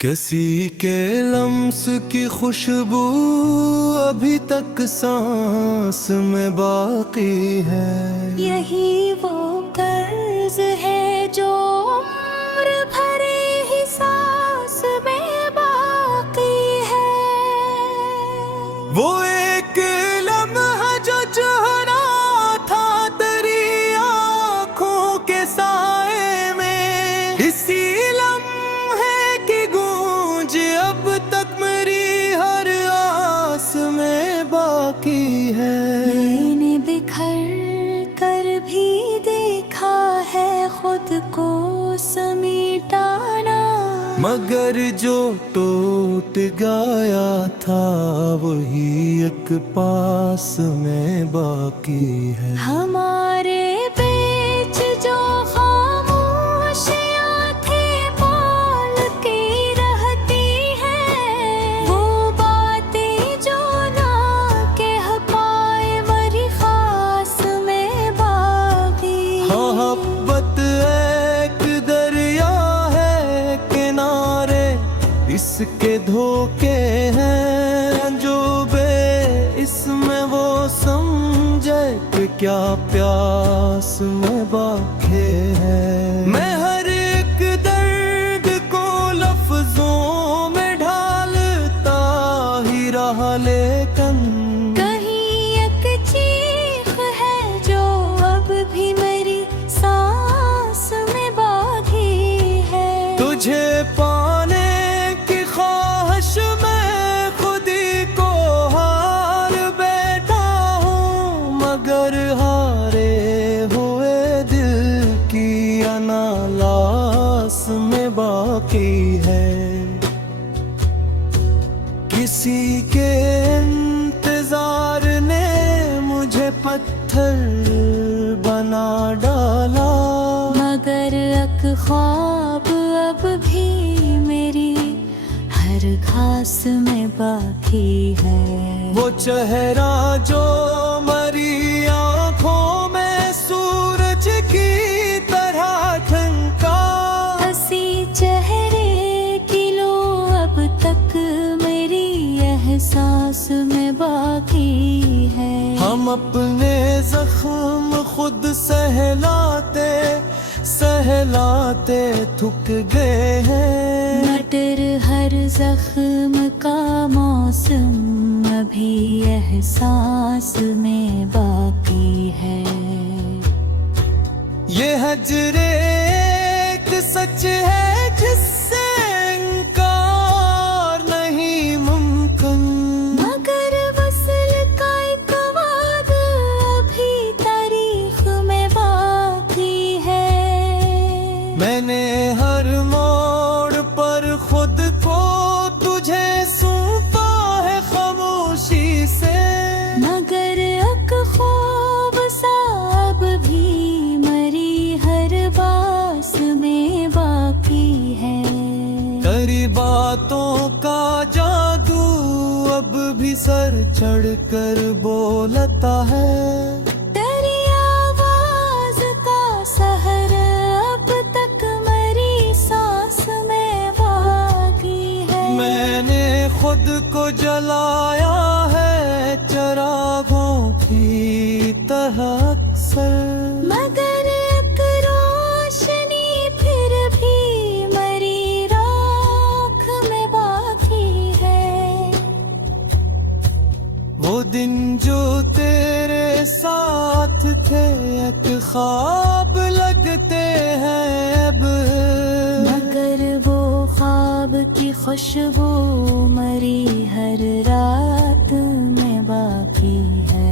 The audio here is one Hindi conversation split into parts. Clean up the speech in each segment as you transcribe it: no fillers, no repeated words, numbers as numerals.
किसी के लम्स की खुशबू अभी तक सांस में बाकी है। यही वो कर्ज है जो उम्र भरे ही सांस में बाकी है। वो एक लम्हा जो चुरा था तेरी आँखों के साए में, इसी लम्हे की गूंज अब तक मेरी हर आस में बाकी है। मैंने बिखर कर भी देखा है खुद को समेटाना, मगर जो टूट गया था वही एक पास में बाकी है। हमारे बीच जो खामोशियां थी बोल के रहती हैं, वो बातें जो ना कह पाए मेरी खास में बाकी। मोहब्बत एक दरिया है किनारे इसके धोखे हैं, जो इसमें वो समझे कि क्या प्यास में बाकी है। मैं हर एक दर्द को लफ्जों में ढालता ही रहा, लेकिन कहीं एक चीख है जो अब भी मेरी सांस में बाकी है। तुझे पाने की ख्वाहिश में खुद ही को हार बैठा हूँ, मगर हारे हुए दिल की अनालास में बाकी है। किसी के इंतजार ने मुझे पत्थर बना डाला, मगर एक ख्वाब अब भी मेरी हर घास में बाकी है। वो चेहरा जो मरी आँखों में सूरज की तरह ठनका, हंसी चेहरे की लो अब तक मेरी एहसास में बाकी है। हम अपने जख्म खुद सहलाते सहलाते थक गए हैं, मगर हर जख्म का मौसम अभी एहसास में बाकी है। ये हजरे एक सच है जिससे इनकार नहीं मुमकिन, मगर वसल का एक वादा अभी तारीख में बाकी है। मैंने हर मोड़ पर खुद को तुझे सौंपा है खामोशी से, मगर एक ख्वाब सा अब भी मरी हर बास में बाकी है। तेरी बातों का जादू अब भी सर चढ़ कर बोलता है, तेरी आवाज का सहर अब तक मेरी सांस में बाकी है। मैंने खुद को जलाया है चरागों की तरह अक्सर, मगर एक रोशनी फिर भी मरी राख में बाकी है। वो दिन जो तेरे साथ थे एक ख्वाब लगते हैं अब, मगर वो ख्वाब की खुशबू मरी हर रात में बाकी है।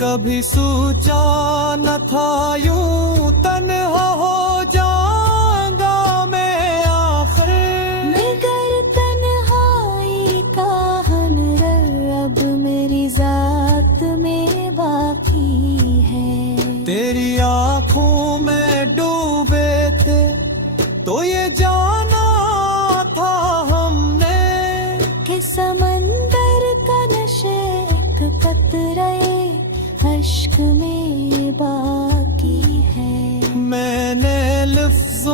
कभी सोचा न था यूं तन्हा हो जाऊंगा मैं आखिर, मगर तन्हाई का हनर अब मेरी जात में बाकी है। तेरी आँखों में डूबे थे तो ये जाना था हमने कि समंदर का नशे एक कतरे अश्क में बाकी है। मैंने लफ्ज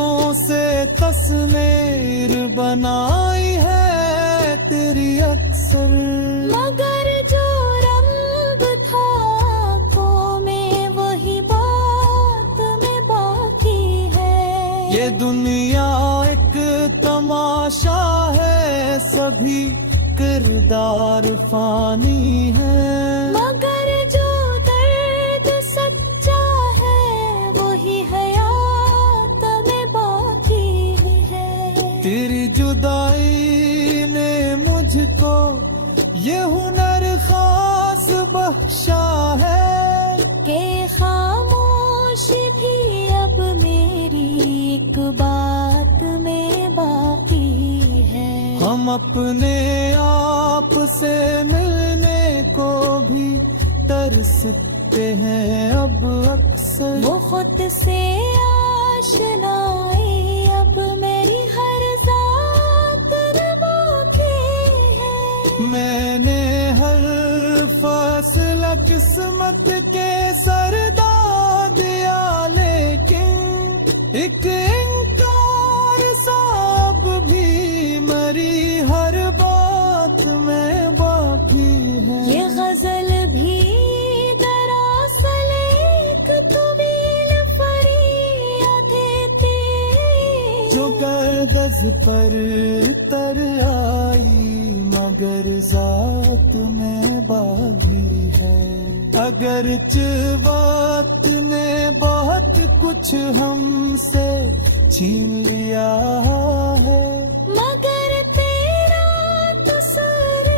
तमाशा है, सभी किरदार फानी है। मगर जो दर्द सच्चा है वही हयात में बाकी है। तेरी जुदाई ने मुझको ये हुनर खास बख्शा है कि खामोशी भी अब मेरी एक बात में बाकी है। हम अपने आप से मिलने को भी तरसते हैं अब अक्सर। वो खुद से आशनाई अब मेरी हर जात में बाकी है। मैंने हर फैसला किस्मत के सरदा दिया, लेकिन एक इनकार सा अब भी मरी हर बात में बाकी है। ये गजल भी दरअसल एक तवील फरियाद थी जो गर्दज पर तर आई मगर जात में बागी है। अगरचे वक्त ने बहुत कुछ हमसे छीन लिया है, मगर तेरा तसर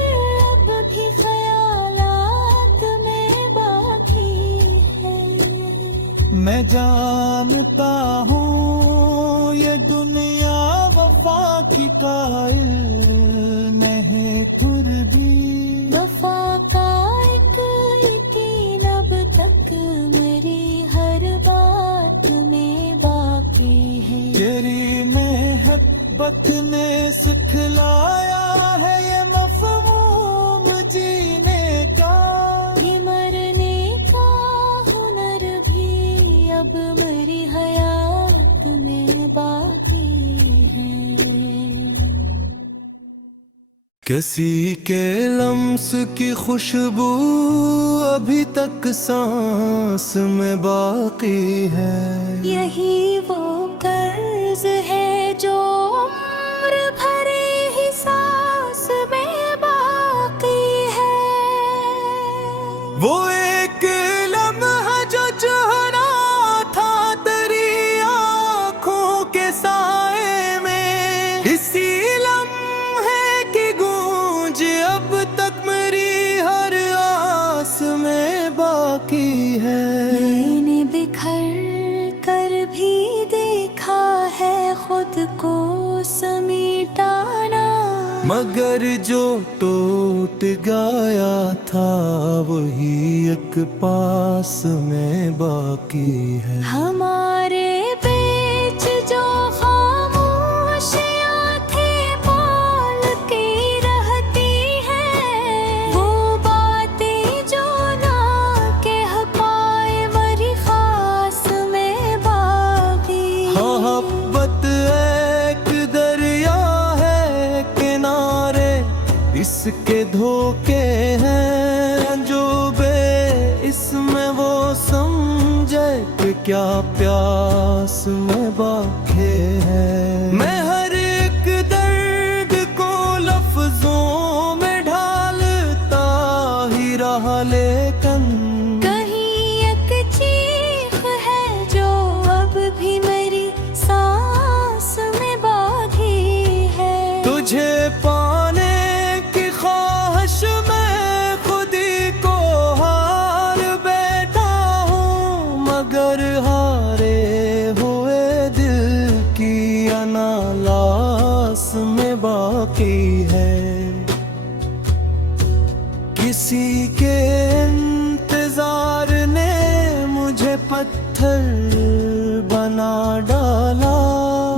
अब भी ख्यालात में बाकी है। मैं जानता हूँ ये दुनिया वफा की कायल नहीं तुर भी। वफा का एक यकीन अब तक मेरी हर बात में बाकी है। तेरी मोहब्बत ने सिखलाया है ये मफ़हूम जीने का। ये मरने का हुनर भी अब मेरी हयात में बाकी है। किसी के लम्स की खुशबू अभी तक सांस में बाकी है। यही वो कर्ज है जो उम्र भरे ही सांस में बाकी है। वो एक लम्हा जो चुरा था तेरी आँखों के साए में, इसी लम्हे की गूंज अब तक मेरी हर आस में बाकी है। मैंने बिखर कर भी देखा है खुद को समेटाना, मगर जो टूट गया था वही एक पास में बाकी है। हमारे बीच जो खामोशियां थी पाल के रहती हैं, वो बातें जो ना कह पाए मरी खास में बाकी। मोहब्बत एक दरिया है किनारे इसके धोखे हैं, जो बे इसमें वो समझे कि क्या प्यास में बाके है। मैं हर एक दर्द को लफ्जों में ढालता ही रहा, लेकिन कहीं एक चीख है जो अब भी मेरी सांस में बाकी है। तुझे पाने की ख्वाहिश में खुद ही को हार बैठा हूँ, मगर हारे हुए दिल की अनालास में बाकी है। किसी के इंतजार ने मुझे पत्थर बना डाला,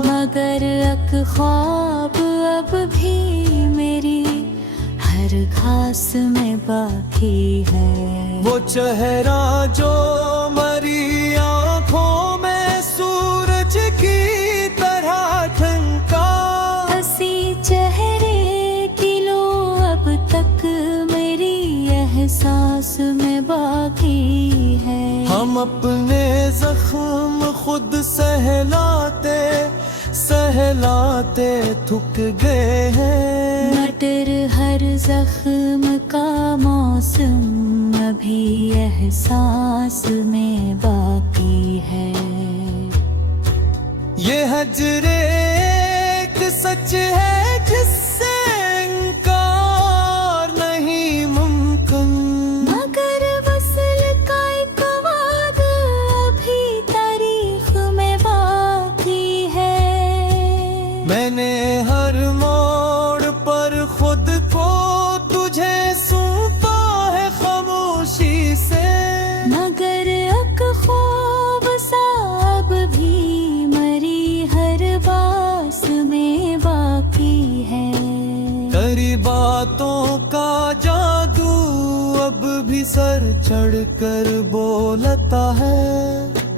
मगर एक ख्वाब अब भी मेरी हर घास में बाकी है। वो चेहरा जो मरी आँखों में सूरज की तरह ठनका, हंसी चेहरे की लो अब तक मेरी एहसास में बाकी है। हम अपने जख्म खुद सहलाते सह कहलाते थक गए हैं। मटर हर जख्म का मौसम अभी एहसास में बाकी है। ये हजरे एक सच है जिससे इनकार नहीं मुमकिन। मगर वसल का एक वादा अभी तारीख में बाकी है। मैंने हर मोड़ पर खुद को तुझे सौंपा है खामोशी से। मगर एक ख्वाब साब भी मरी हर बास में बाकी है। तेरी बातों का जादू अब भी सर चढ़ कर बोलता है।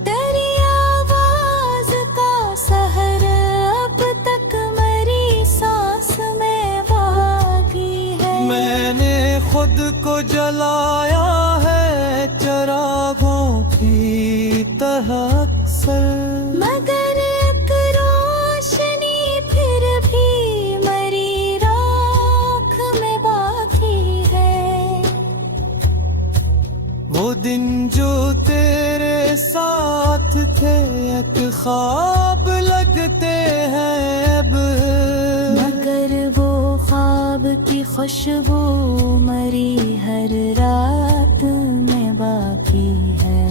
तेरी आवाज का सहर अब तक मरी सांस में बाकी है। मैंने खुद को जलाया है चिरागों की तरह अक्सर। मगर एक रोशनी फिर भी मरी राख में बाकी है। वो दिन जो तेरे साथ थे एक ख्वाब लगते हैं अब। मगर वो ख्वाब की खुशबू मरी हर रात में बाकी है।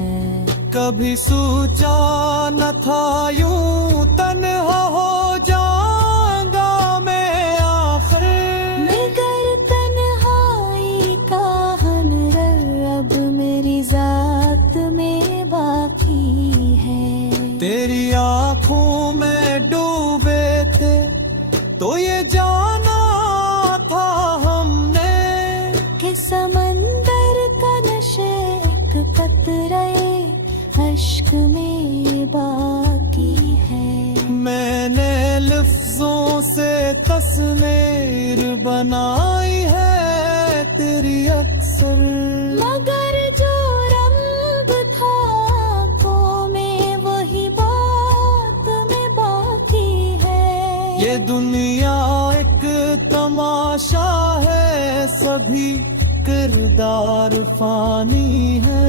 कभी सोचा न था यूं तन्हा हो जाऊंगा मैं आखिर। मगर तन्हाई का हुनर अब मेरी जात में बाकी है। तेरी आंखों में डूबे थे तो ये जाना था हमने कि समंदर का नशे एक कतरे अश्क में बाकी है। मैंने लफ्जों से तस्वीर बनाई है तेरी अक्सर। मगर जो रंग था आँखों में वही बात में बाकी है। ये दुनिया एक तमाशा है सभी किरदार फानी है।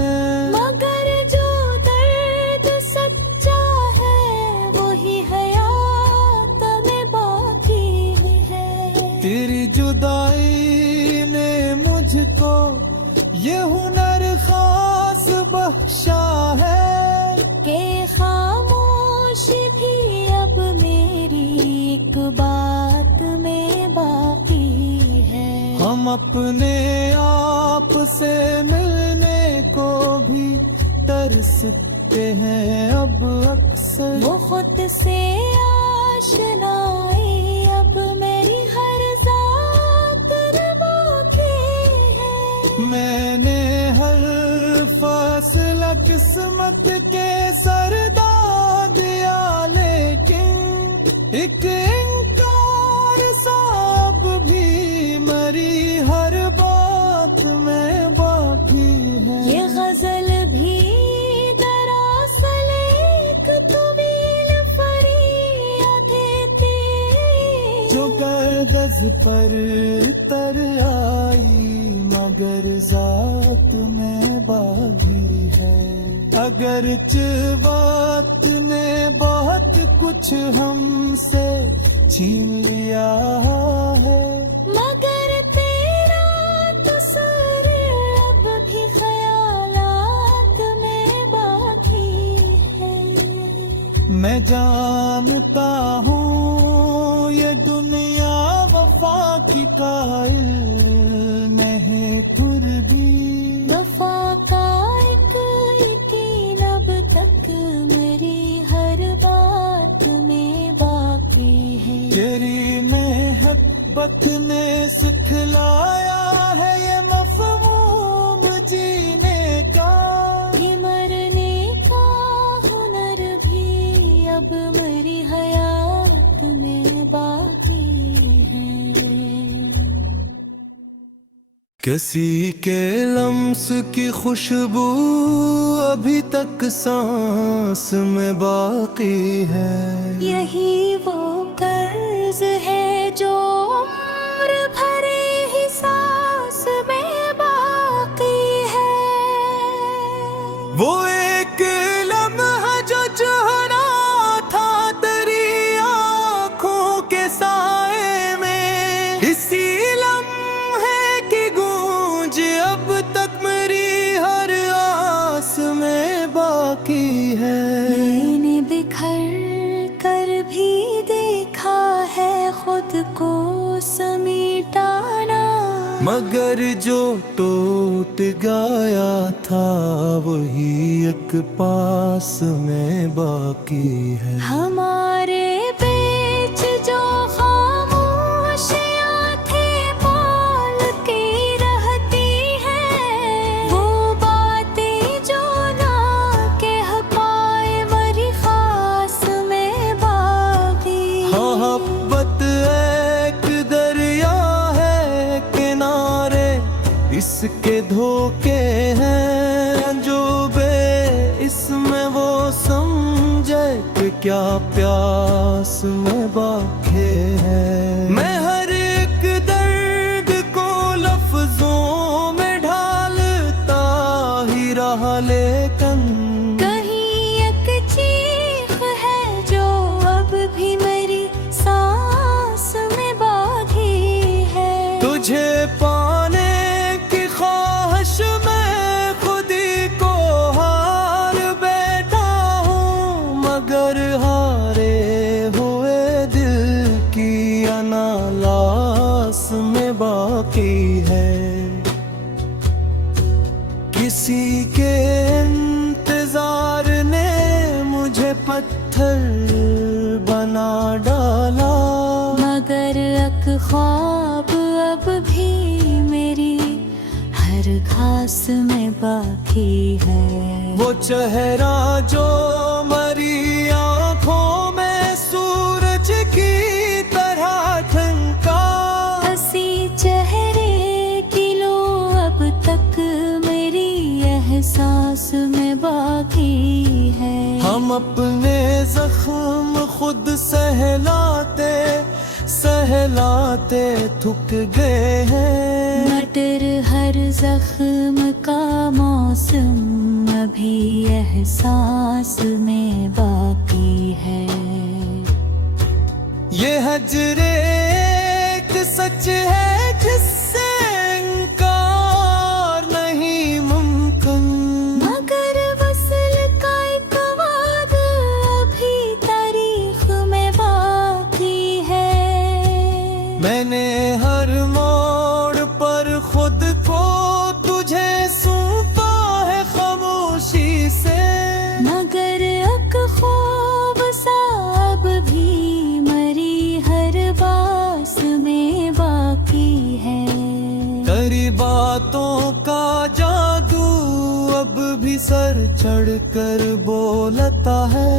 मगर जो दर्द सच्चा है वही हयात में बाकी है। तेरी जुदाई ने मुझको ये हुनर खास बख्शा है कि खामोशी भी अब मेरी एक बात में बाकी है। हम अपने आप से मिलने को भी तरसते हैं अब अक्सर। वो खुद से आशनाई अब मेरी हर जात में बाकी है। मैंने हर फैसला किस्मत के सरदा दिया लेकिन एक इनकार साब भी मरी हर बात में बाकी है। ये गजल भी दरअसल एक तवील फरियाद थी जो गर्दज पर तर आई मगर जात में बागी है। अगरच वक्त ने बहुत कुछ हमसे छीन लिया है। मगर तेरा तसर अब भी ख्यालात में बाकी है। मैं जानता हूँ ये दुनिया वफा की कायल नहीं तुर भी। वफा का एक यकीन अब तक मेरी हर बात में बाकी है। तेरी मोहब्बत ने सिखलाया है ये मफ़हूम जीने का। ये मरने का हुनर भी अब मेरी हयात में बाकी है। किसी के लम्स की खुशबू अभी तक सांस में बाकी है। यही वो राज है जो उम्र भरे ही सांस में बाकी है। वो एक लम्हा जो चुना था तेरी आँखों के साए में, इसी लम्हे की गूंज अब तक मेरी हर आस में बाकी है। मैंने बिखर कर भी देखा है खुद को समेटाना, मगर जो टूट गया था वही एक पास में बाकी है। हमारे बीच जो खामोशियां थी बोल के रहती हैं, वो बातें जो ना कह पाए मरी खास में बाकी। मोहब्बत एक दरिया है किनारे इसके धोखे हैं, जो बे इसमें वो समझे कि क्या प्यास में बाके है। मैं हर एक दर्द को लफ्जों में ढालता ही रहा, लेकिन कहीं एक चीख है जो अब भी मेरी सांस में बाकी है। तुझे पाने की ख्वाहिश में खुद ही को हार बैठा हूँ, मगर हारे हुए दिल की अनालास में बाकी है। किसी के इंतजार ने मुझे पत्थर बना डाला, मगर एक ख्वाब अब भी मेरी हर घास में बाकी है। वो चेहरा जो मरी आँखों में सूरज की तरह ठनका, हंसी चेहरे की लो अब तक मेरी एहसास में बाकी है। हम अपने जख्म खुद सहलाते सहलाते थक गए हैं। मटर हर जख्म का मौसम अभी एहसास में बाकी है। ये हजरे एक सच है जिससे इनकार नहीं मुमकिन, मगर वसल का एक वाद अभी तारीख में बाकी है। मैंने हर मोड़ पर खुद को तुझे सौंपा है खामोशी से, मगर एक ख्वाब सा अब भी मरी हर बास में बाकी है। तेरी बातों का जादू अब भी सर चढ़ कर बोलता है।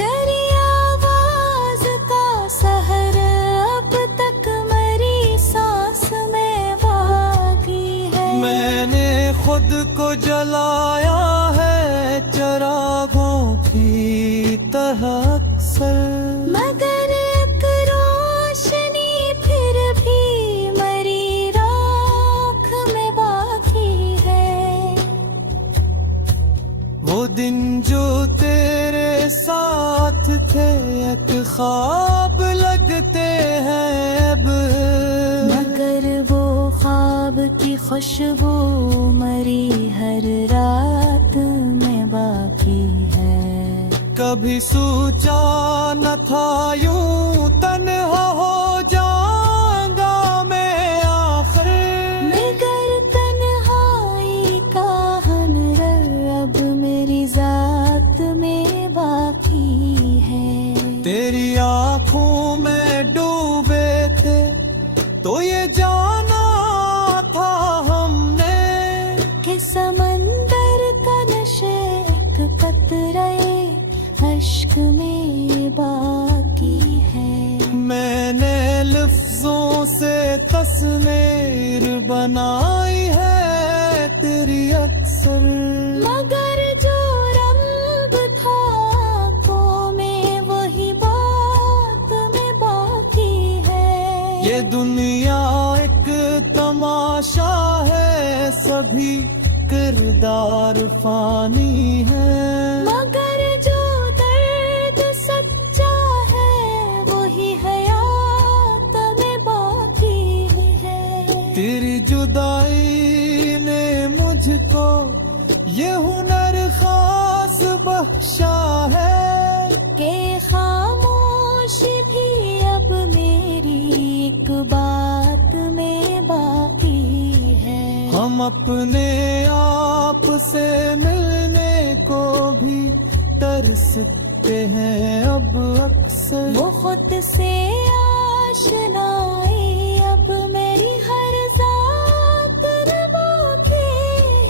तेरी आवाज का सहर अब तक मरी सांस में बाकी है। मैंने खुद को जलाया है चरागों की तरह अक्सर, मगर एक रोशनी फिर भी मरी राख में बाकी है। वो दिन जो तेरे साथ थे एक ख्वाब लगते हैं अब, मगर वो ख्वाब की खुशबू मरी हर रात में बाकी है। कभी सोचा न था यूं तन्हा हो जाऊंगा मैं आखिर, मगर तन्हाई का हनर अब मेरी जात में बाकी है। तेरी आंखों में डूबे थे तो ये जाना था हमने कि समंदर का नशे एक कतरे अश्क में बाकी है। मैंने लफ्जों से तस्वीर बनाई है तेरी अक्सर, मगर जो रंग था आँखों में वही बात में बाकी ये दुनिया एक तमाशा है, सभी किरदार फानी है। मगर जो दर्द सच्चा है वही हयात में बाकी है। तेरी जुदाई ने मुझको ये हुनर खास बख्शा है के खामोशी भी अब मेरी एक बात में बाकी है। हम अपने आप से मिलने को भी तरसते हैं अब अक्सर। वो खुद से आशनाई अब मेरी हर जात में बाकी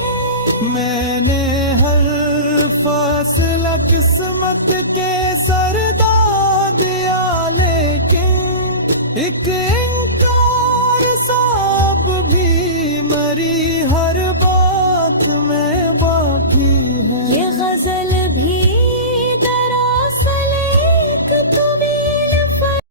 है। मैंने हर फैसला किस्मत के सरदा दिया, लेकिन एक